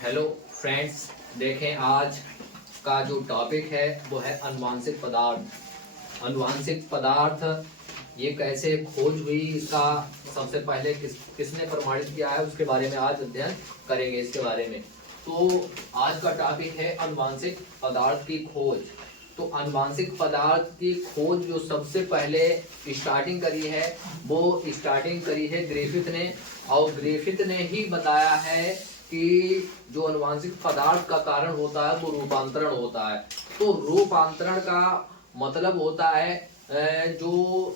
Hello friends, देखें आज का जो टॉपिक है वो है अनुवांशिक पदार्थ। अनुवांशिक पदार्थ ये कैसे खोज हुई, इसका सबसे पहले किसने प्रमाणित किया है उसके बारे में आज अध्ययन करेंगे इसके बारे में। तो आज का टॉपिक है अनुवांशिक पदार्थ की खोज। तो अनुवांशिक पदार्थ की खोज जो सबसे पहले स्टार्टिंग करी है वो स्टार्टिंग करी है ग्रिफिथ ने, और ग्रिफिथ ने ही बताया है कि जो अनुवांशिक पदार्थ का कारण होता है वो रूपांतरण होता है। तो रूपांतरण का मतलब होता है जो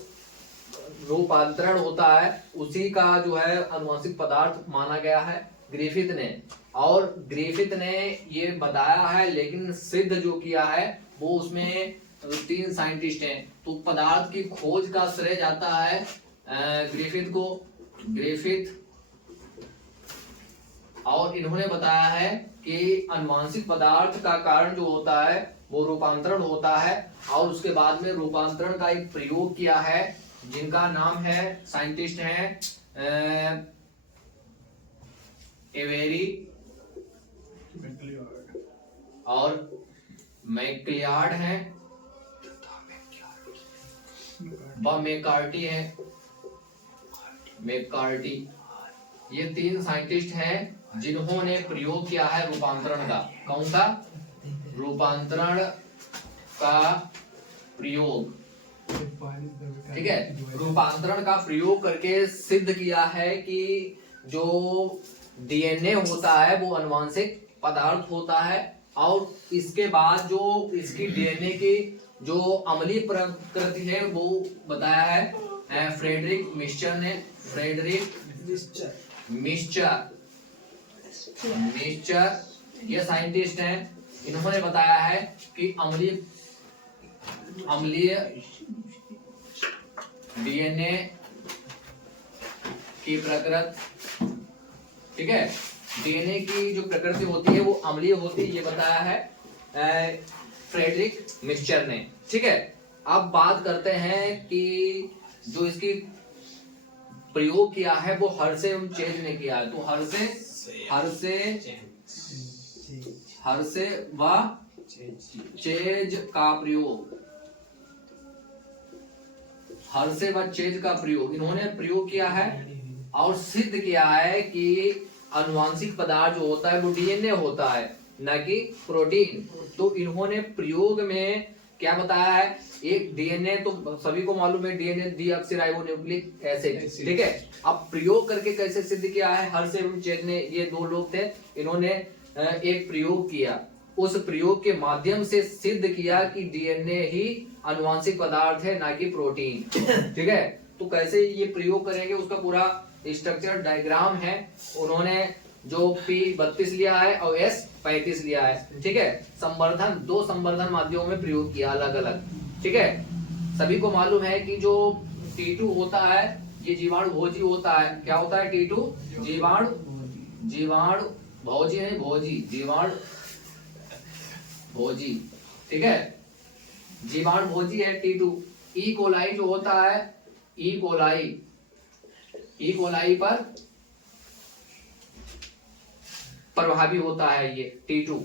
रूपांतरण होता है उसी का जो है अनुवांशिक पदार्थ माना गया है ग्रिफिथ ने। और ग्रिफिथ ने ये बताया है, लेकिन सिद्ध जो किया है वो उसमें 3 साइंटिस्ट हैं। तो पदार्थ की खोज का श्रेय जाता है ग्रिफिथ को। ग्रिफिथ और इन्होंने बताया है कि अनुवांशिक पदार्थ का कारण जो होता है वो रूपांतरण होता है, और उसके बाद में रूपांतरण का एक प्रयोग किया है जिनका नाम है, साइंटिस्ट हैं एवेरी और मैक्लियार्ड हैं व मैकार्टी है। मैकार्टी, ये 3 साइंटिस्ट हैं जिन्होंने प्रयोग किया है रूपांतरण का। कौन सा? रूपांतरण का प्रयोग, ठीक है। रूपांतरण का प्रयोग करके सिद्ध किया है कि जो डीएनए होता है वो अनुवांशिक पदार्थ होता है, और इसके बाद जो इसकी डीएनए की जो अम्लीय प्रकृति है वो बताया है फ्रेडरिक मिस्चर ने। फ्रेडरिक मिस्चर ये साइंटिस्ट हैं, इन्होंने बताया है कि अम्लीय डीएनए की प्रकृति, ठीक है, डीएनए की जो प्रकृति होती है वो अम्लीय होती है, ये बताया है फ्रेडरिक मिस्चर ने, ठीक है। अब बात करते हैं कि जो इसकी प्रयोग किया है वो हर्शे एवं चेज ने किया है। तो हर्शे व चेज का प्रयोग, हर्शे व चेज का प्रयोग इन्होंने प्रयोग किया है और सिद्ध किया है कि अनुवांशिक पदार्थ जो होता है वो डीएनए होता है, न कि प्रोटीन। तो इन्होंने प्रयोग में क्या बताया है, एक डीएनए तो सभी को मालूम है, डीएनए डीऑक्सीराइबोन्यूक्लिक एसिड, ठीक है। अब प्रयोग करके कैसे सिद्ध किया है, हर्शे एवं चेज ने, ये 2 लोग थे, इन्होंने एक प्रयोग किया। उस प्रयोग के माध्यम से सिद्ध किया कि डीएनए ही अनुवांशिक पदार्थ है, ना कि प्रोटीन, ठीक है। तो कैसे ये प्रयोग करेंगे उसका पूरा स्ट्रक्चर डायग्राम है। उन्होंने जो P32 लिया है और S35 लिया है, ठीक है। संवर्धन 2 संवर्धन माध्यमों में प्रयोग किया अलग अलग, ठीक है। सभी को मालूम है कि जो T2 होता है ये जीवाणु भोजी होता है। क्या होता है T2? जीवाणु भोजी नहीं, जीवाणु भोजी, ठीक है, जीवाणु भोजी है T2। ई कोलाई जो होता है, ई कोलाई पर प्रभावी होता है ये T2,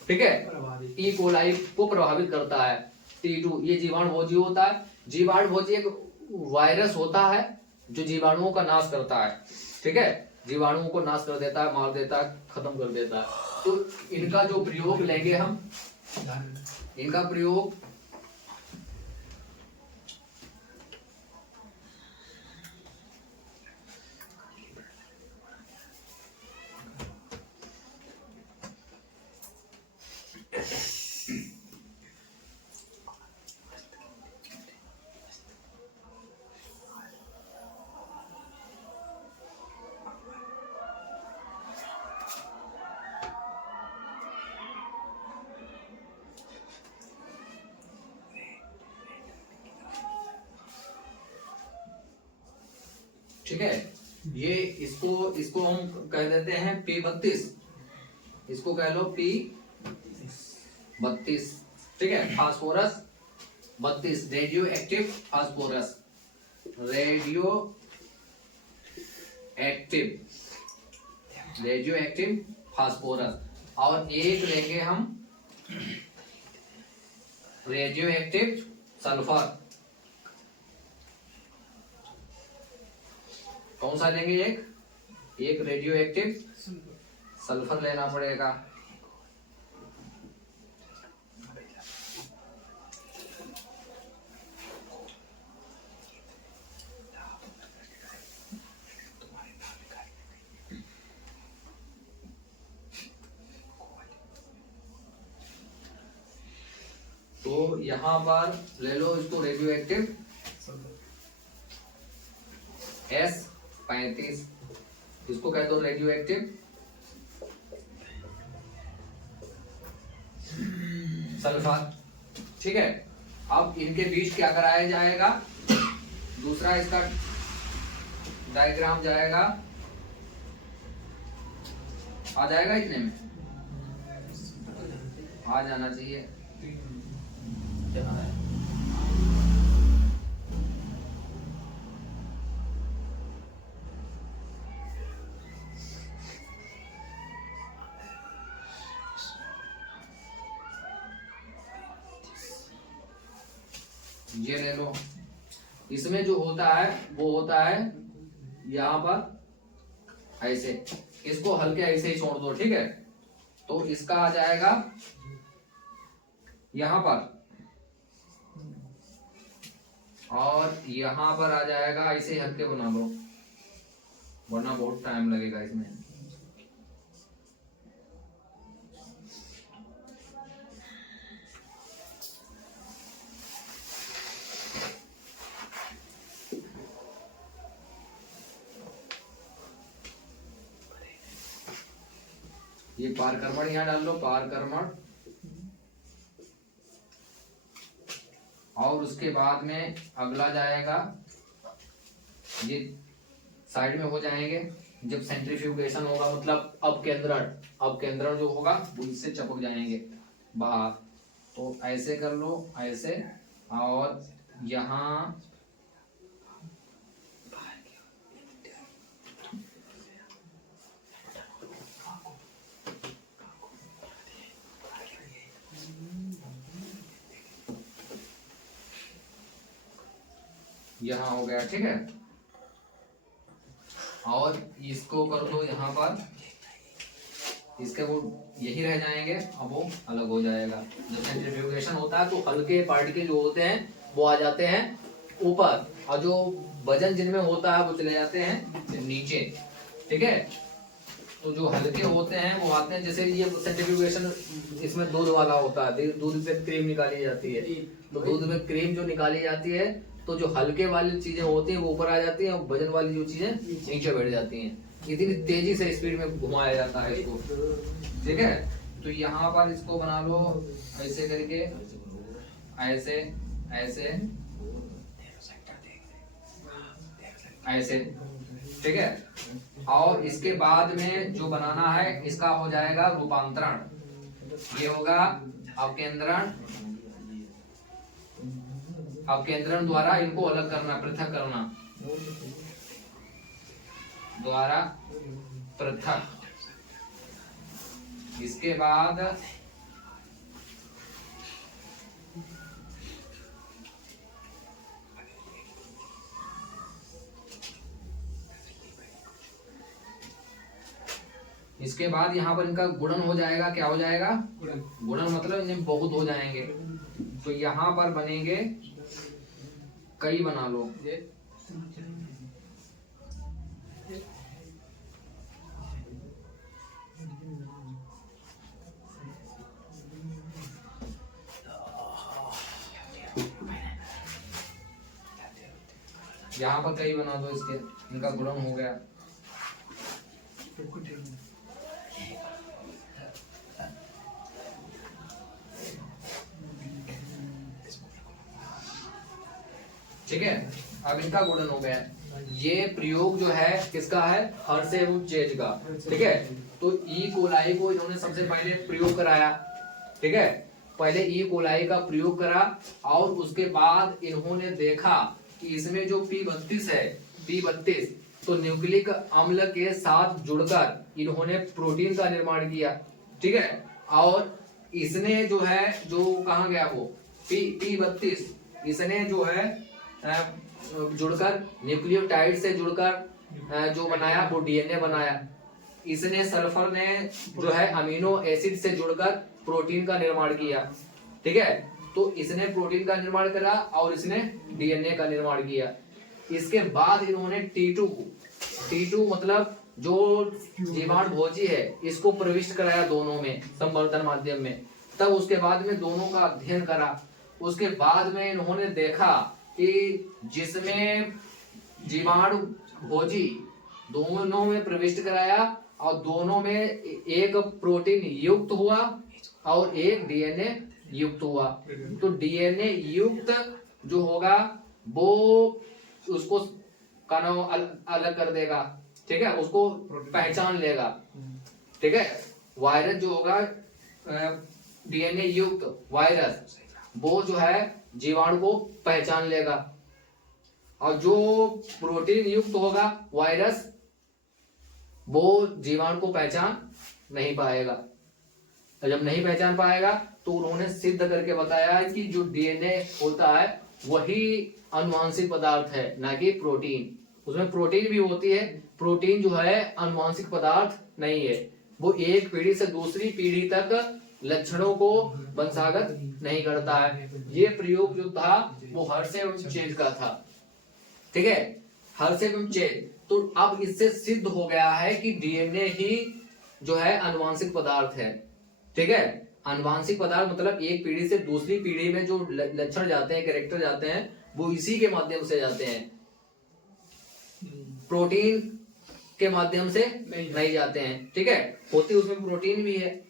ठीक है। ई कोलाई को प्रभावित करता है T2, ये जीवाणु भोजी होता है। जीवाणु भोजी एक वायरस होता है जो जीवाणुओं का नाश करता है, ठीक है, जीवाणुओं को नाश कर देता है, मार देता है, खत्म कर देता है। तो इनका जो प्रयोग लेंगे हम, इनका प्रयोग ठीक है, ये इसको हम कह देते हैं P32, इसको कह लो P32, ठीक है। Phosphorus 32, radio active phosphorus, radio active phosphorus, और एक लेंगे हम रेडियो एक्टिव सल्फर। कौन सा लेंगे? एक रेडियो एक्टिव सल्फर लेना पड़ेगा। तो यहां पर ले लो इसको रेडियो एक्टिव S35, इसको कह दो रेडियो एक्टिव सल्फर। ठीक है, अब इनके बीच क्या कराया जाएगा? दूसरा इसका डायग्राम जाएगा, आ जाएगा इतने में, आ जाना चाहिए। ये ले लो। इसमें जो होता है वो होता है यहाँ पर ऐसे, इसको हल्के ऐसे ही छोड़ दो। ठीक है, तो इसका आ जाएगा यहाँ पर, और यहाँ पर आ जाएगा ऐसे ही हल्के बना लो, वरना बहुत टाइम लगेगा इसमें। ये पार कर्मण यहाँ डाल लो, पार कर्मण, और उसके बाद में अगला जाएगा, ये साइड में हो जाएंगे जब सेंट्रीफ्यूगेशन होगा, मतलब अपकेंद्रण जो होगा वो इससे चपक जाएंगे बाहर। तो ऐसे कर लो, ऐसे, और यहाँ यहाँ हो गया। ठीक है, और इसको कर दो यहाँ पर, इसके वो यही रह जाएंगे, अब वो अलग हो जाएगा। जब सेंट्रीफ्यूगेशन होता है तो हल्के पार्टिकल जो होते हैं वो आ जाते हैं ऊपर, और जो वजन जिनमें होता है वो चले जाते हैं नीचे। ठीक है, तो जो हल्के होते हैं वो आते हैं, जैसे ये सेंट्रीफ्यूगेशन इसमें दूध वाला होता है, दूध पे क्रीम निकाली जाती है, तो दूध में क्रीम जो निकाली जाती है, तो जो हल्के वाली चीजें होती हैं वो ऊपर आ जाती हैं, और वजन वाली जो चीजें नीचे बैठ जाती हैं। इतनी तेजी से स्पीड में घुमाया जाता है इसको। ठीक है, तो यहाँ पर इसको बना लो ऐसे करके, ऐसे ऐसे ऐसे। ठीक है, और इसके बाद में जो बनाना है इसका हो जाएगा रूपांतरण। ये होगा अपकेंद्रण, अपकेंद्रण द्वारा इनको अलग करना, पृथक करना, द्वारा पृथक। इसके बाद यहाँ पर इनका गुणन हो जाएगा। क्या हो जाएगा? गुणन मतलब इनमें बहुत हो जाएंगे, तो यहाँ पर बनेंगे कई, बना लो। यहाँ पर कई बना दो इसके, इनका गुणन हो गया। ठीक है, अब इनका गुणन हो गया। ये प्रयोग जो है किसका है? हर्शे एवं चेज का। ठीक है, तो ई कोलाई को इन्होंने सबसे पहले प्रयोग कराया। ठीक है, पहले ई कोलाई का प्रयोग करा, और उसके बाद इन्होंने देखा कि इसमें जो P32 है, P32 तो न्यूक्लिक अम्ल के साथ जुड़कर इन्होंने प्रोटीन का निर्माण किया, ठीक है। और इसने जो है, जो कहा गया वो P32, इसने जो है जुड़कर न्यूक्लियोटाइड से जुड़कर जो बनाया वो डीएनए बनाया। इसने सल्फर ने जो है अमीनो एसिड से जुड़कर प्रोटीन का निर्माण किया, ठीक है। तो इसने प्रोटीन का निर्माण करा और इसने डीएनए का निर्माण किया। इसके बाद इन्होंने T2 मतलब जो जीवाणु भोजी है इसको प्रविष्ट कराया दोनों में संवर्धन माध्यम में। तब उसके बाद में दोनों का अध्ययन करा। उसके बाद में इन्होंने देखा कि जिसमें जीवाणु भोजी दोनों में प्रविष्ट कराया और दोनों में एक प्रोटीन युक्त हुआ और एक डीएनए युक्त हुआ। तो डीएनए युक्त जो होगा वो उसको अलग कर देगा, ठीक है, उसको पहचान लेगा, ठीक है। वायरस जो होगा डीएनए युक्त वायरस वो जो है जीवाणु को पहचान लेगा, और जो प्रोटीन युक्त होगा वायरस वो जीवाणु को पहचान नहीं पाएगा। जब नहीं पहचान पाएगा तो उन्होंने सिद्ध करके बताया कि जो डीएनए होता है वही आनुवांशिक पदार्थ है, ना कि प्रोटीन। उसमें प्रोटीन भी होती है, प्रोटीन जो है आनुवांशिक पदार्थ नहीं है। वो एक पीढ़ी से दूसरी पीढ़ी तक लक्षणों को वंशागत नहीं करता है। ये प्रयोग जो था वो हर्ष एवं चेज का था, ठीक है, हर्ष एवं चेज। तो अब इससे सिद्ध हो गया है कि डीएनए ही जो है आनुवांशिक पदार्थ है, ठीक है। आनुवांशिक पदार्थ मतलब एक पीढ़ी से दूसरी पीढ़ी में जो लक्षण जाते हैं, कैरेक्टर जाते हैं, वो इसी के माध्यम से जाते हैं, प्रोटीन के माध्यम से नहीं जाते हैं, ठीक है। होती उसमें प्रोटीन भी है,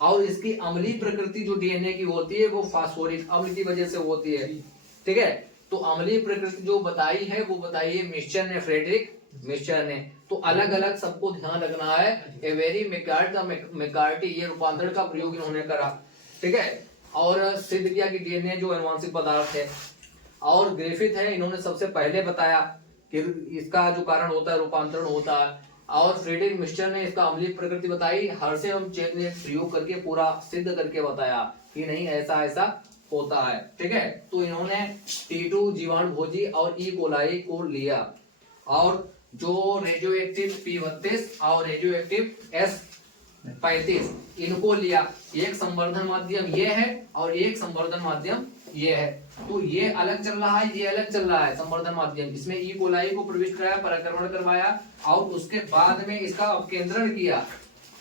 और इसकी अम्लीय प्रकृति जो डीएनए की होती है वो फास्फोरिक अम्ल की वजह से होती है, ठीक है। तो अम्लीय प्रकृति जो बताई है वो बताई है मिक्सचर ने, फ्रेडरिक मिक्सचर ने। तो अलग अलग सबको ध्यान रखना है। एवेरी मैककार्टी ये रूपांतरण का प्रयोग इन्होंने करा, ठीक है, और सिद्ध किया कि डीएनए जो आनुवांशिक पदार्थ है। और ग्रिफिथ है, इन्होंने सबसे पहले बताया कि इसका जो कारण होता है रूपांतरण होता है, और फ्रेडरिक मिक्सचर ने इसका अम्लीय प्रकृति बताई। हर्ष एवं चेज ने प्रयोग करके पूरा सिद्ध करके बताया कि नहीं ऐसा ऐसा होता है, ठीक है। तो इन्होंने T2 जीवाणु भोजी और ई कोलाई को लिया, और जो रेडियो एक्टिव P32 और रेडियो एक्टिव S35 इनको लिया। एक संवर्धन माध्यम ये है और एक संवर्धन माध्यम ये है। तो ये अलग चल रहा है, ये अलग चल रहा है संवर्धन माध्यम। इसमें ई कोलाई को प्रविष्ट कराया, पराक्रमण करवाया, और उसके बाद में इसका अपकेंद्रण किया।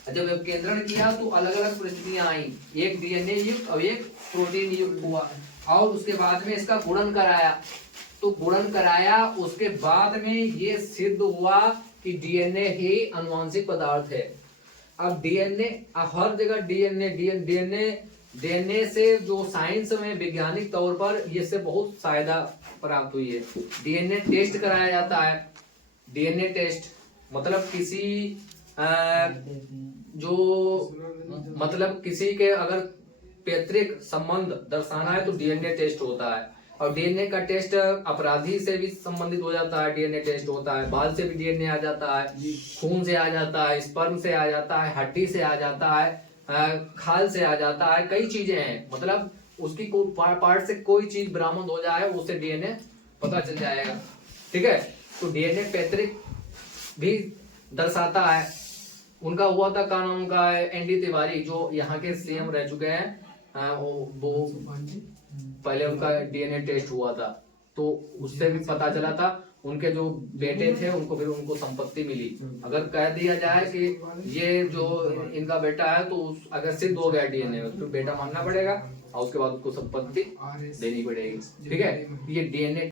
जब अपकेंद्रण किया तो अलग अलग परिस्थितियां आई, एक डीएनए युक्त और एक प्रोटीन युक्त हुआ, और उसके बाद में इसका गुणन कराया। तो गुणन कराया, उसके बाद में ये सिद्ध हुआ कि डीएनए ही आनुवांशिक पदार्थ है। अब डीएनए हर जगह डीएनए से जो साइंस में वैज्ञानिक तौर पर इससे बहुत फायदा प्राप्त हुई है। डीएनए टेस्ट कराया जाता है। डीएनए टेस्ट मतलब किसी के अगर पैतृक संबंध दर्शाना है तो डीएनए टेस्ट होता है। और डीएनए का टेस्ट अपराधी से भी संबंधित हो जाता है, डीएनए टेस्ट होता है। बाल से भी डीएनए आ जाता है, खून से आ जाता है, स्पर्म से आ जाता है, हड्डी से आ जाता है, खाल से आ जाता है, कई चीजें हैं। मतलब उसकी पार्ट से कोई चीज बरामद हो जाए उससे डीएनए पता चल जाएगा, ठीक है। तो डीएनए पैतृक भी दर्शाता है। उनका हुआ था, क्या नाम का है, एनडी तिवारी, जो यहाँ के सीएम रह चुके हैं। वो पहले उनका डीएनए टेस्ट हुआ था, तो उससे भी पता चला था उनके जो बेटे थे उनको फिर उनको संपत्ति मिली। अगर कह दिया जाए कि ये जो इनका बेटा है, तो अगर सिद्ध हो गया डीएनए में तो बेटा मानना पड़ेगा, और उसके बाद उसको संपत्ति देनी पड़ेगी, ठीक है। ये डीएनए